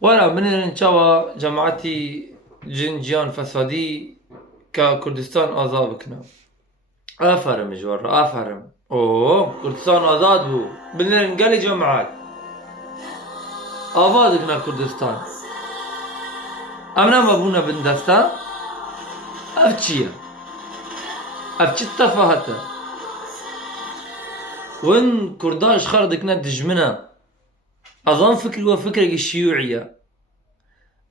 ولا من انشوا جماعتي جنجيان فسادي ككردستان آزاد بكنا. آفرم جوار آفرم. أوه كردستان آزاد بو. بنرن قالي جماعات. آزاد بكنا كردستان. أمنا ما بونا بندستا. أفتشيا. أفتشي تفاهتا. وين كرداش خردكنا دجمنا. أظن فكري وفكرك الشيوعية.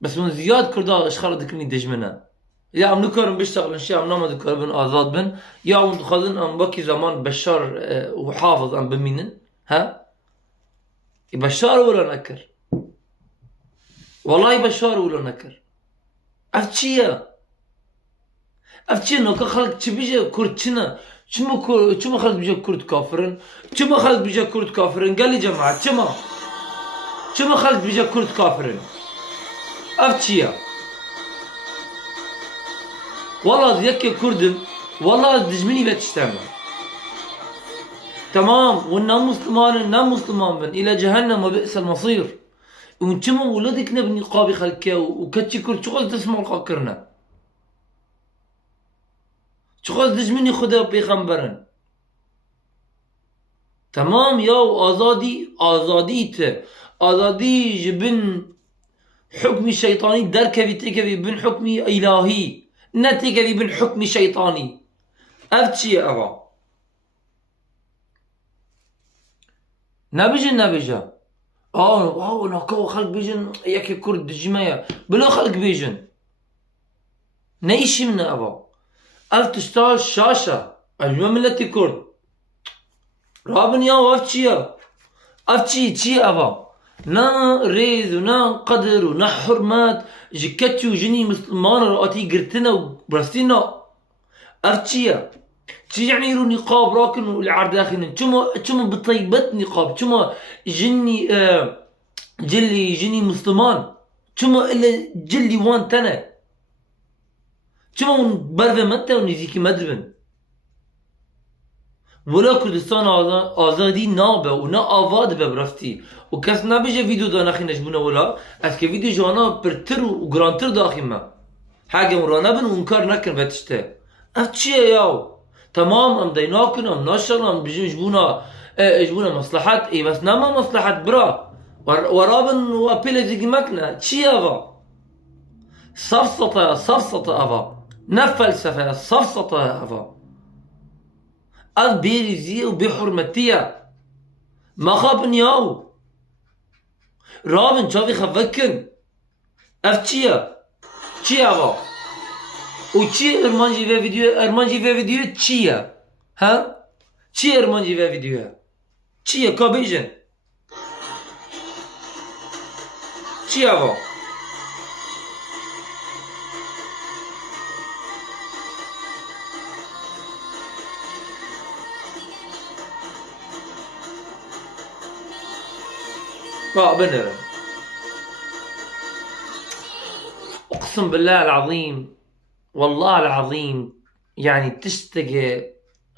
بس من زياد كرداش خردكني دجمنا. يا أم نكرم بيشتغل أشياء أم نما ذكر بن آزاد بن يا أم خذن أم بكي زمان بشار وحافظ أم بمينن ها بشار ولا نكر والله بشار ولا نكر أفتشيا نو كخلق تبيجي كردشنا شما خلق بيجي كرد كافرن شما خلق بيجي كرد كافرن قال لي جماعة شما خلق بيجي كرد كافرن أفتشيا والله ذيك كردم والله دجمني بتشتمل تمام والنام مسلمان النام مسلمان بن إلى جهنم وبئس المصير ونشم ولدك نبني قابي خلكه وكتشي كرد شغل تسمع القاكرنا شغل دجمني خدا بيغمبرن تمام يا آزادي جبن حكمي شيطاني دركبي تكبي بن حكمي إلهي نتكبي بن حكمي شيطاني أفتشي يا أبا نبيجا ناكو خلق بيجن ياكي كرد جماية بلا خلق بيجن نيشي من أبا أفتشتال شاشة أجمع ملتي كرد رابن يا أفتشي تشي أبا نا ريز ونا قدر ونا حرمات جكتي وجني مسلمان رأتي قرتنا وبرستينا أفتشي تي يعني يرو نقاب راكن والعار داخلين شما بطيبت نقاب شما جني جلي مسلمان شما إلا جلي وان تنا شما برفة متى ونزيكي مدربن ولا كردستان آزادي نابه ونا آواد ببرفتي وكاس نبيجه فيديو دا نخي نجبونه ولا اسكي فيديو جوانا برتر وغرانتر داخي ما حاجة مرانا بن وانكار نكن فتشته افتشيه ياو تمام ام ديناكن ام ناشر ام بيجي يجبونا مصلحات اي بس نما مصلحة برا ورابن وابيل زيكي مكنا تشي افا صفصطة افا نفلسفة صفصطة افا از بيريزي وبحرمتية ما خابن ياو رابن شافي خفكن افتشيه تشي افا وتشي ارمانجي في فيديو تشيا ها تشي ارمانجي في فيديو تشيا كابيجن تشي افا بنر اقسم بالله العظيم والله العظيم يعني تشتقي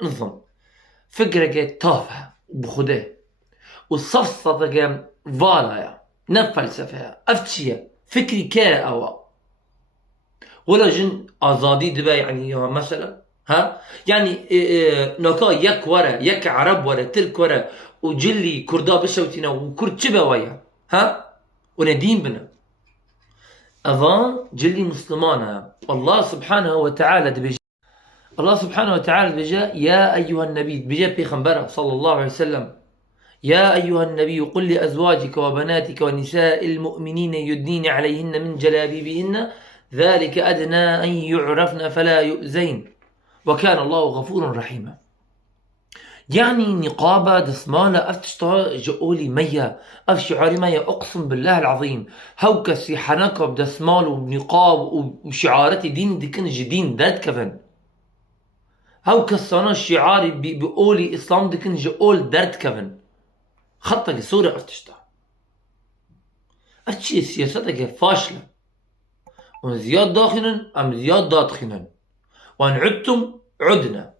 نظم فكرة تافهة بخده والصفصة فالايا نفلسفة أفتشية فكري كا أوا ولا جن آزادي دبا يعني مثلا ها يعني نوكا يك ورا يك عرب ورا ترك ورا وجلي كردا بشوتنا وكرد شبا ويا ها وندين بنا أظن جلي مسلمانا الله سبحانه وتعالى دبي الله سبحانه وتعالى بجا يا أيها النبي بجا بيغمبره صلى الله عليه وسلم يا أيها النبي قل لأزواجك وبناتك ونساء المؤمنين يدنين عليهن من جلابيبهن ذلك أدنى أن يعرفن فلا يؤذين وكان الله غفورا رحيما يعني نقابة دسمالة أفتشتها جؤولي مية أفشعاري مية أقسم بالله العظيم هوكسي حنكب دسمال ونقاب وشعارتي دين دي كن جدين داد كفن هوكسانا شعاري بقولي إسلام دي كن جؤول داد كفن خطة سورة أفتشتها أفتشي سياستك فاشلة وزياد داخلا أم زياد داخلا وأن عدتم عدنا